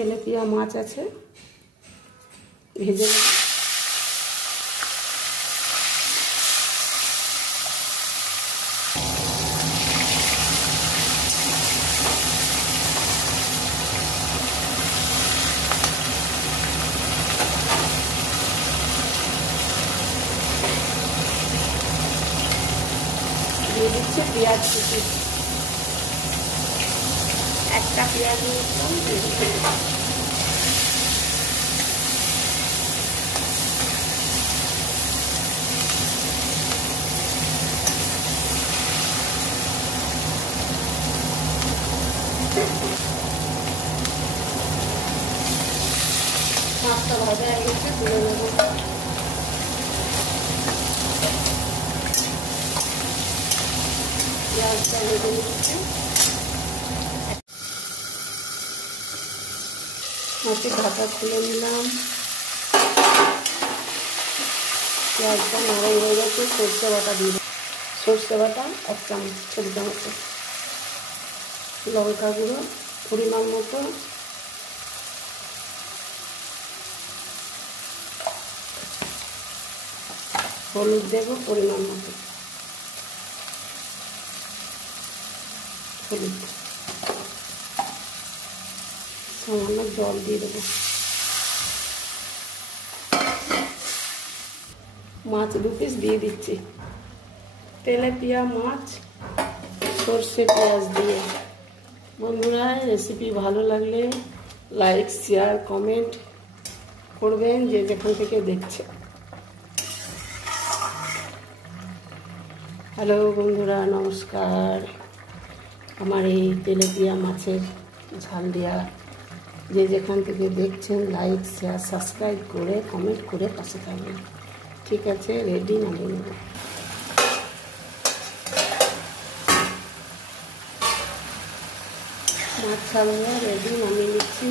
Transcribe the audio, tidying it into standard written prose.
Tilapia মাছ আছে, ভেজে নেব। দিয়ে দিচ্ছে পেঁয়াজ কুচি, একটা পেঁয়াজ নিয়েছিলাম, দিয়ে দিচ্ছে। মাছটা ভাজা হয়ে গেছে, তুলে নেব। পেঁয়াজটা ভেজে নিচ্ছে। মাছের ঢাকা খুলে নিলাম। পেঁয়াজটা নরম হয়ে গেছে, সর্ষে বাটা দিয়ে দেবো। সর্ষে বাটা 1 চামচ, ছোট চামচ। লঙ্কা গুঁড়ো পরিমাণ মতো, হলুদ দেবো পরিমাণ মতো, হলুদ, সামান্য জল দিয়ে দেবো। মাছ 2 পিস দিয়ে দিচ্ছি। তেলাপিয়া মাছ সর্ষে পেঁয়াজ দিয়ে। বন্ধুরা, রেসিপি ভালো লাগলে লাইক, শেয়ার, কমেন্ট করবেন যে যেখান থেকে দেখছে। হ্যালো বন্ধুরা, নমস্কার। আমার এই তেলাপিয়া মাছের ঝাল দেওয়া যে যেখান থেকে দেখছেন, লাইক, শেয়ার, সাবস্ক্রাইব করে কমেন্ট করে পাশে থাকবেন। ঠিক আছে, রেডি নামিয়ে নেব। মাছ ছাড়িয়ে রেডি নামিয়ে নিচ্ছি।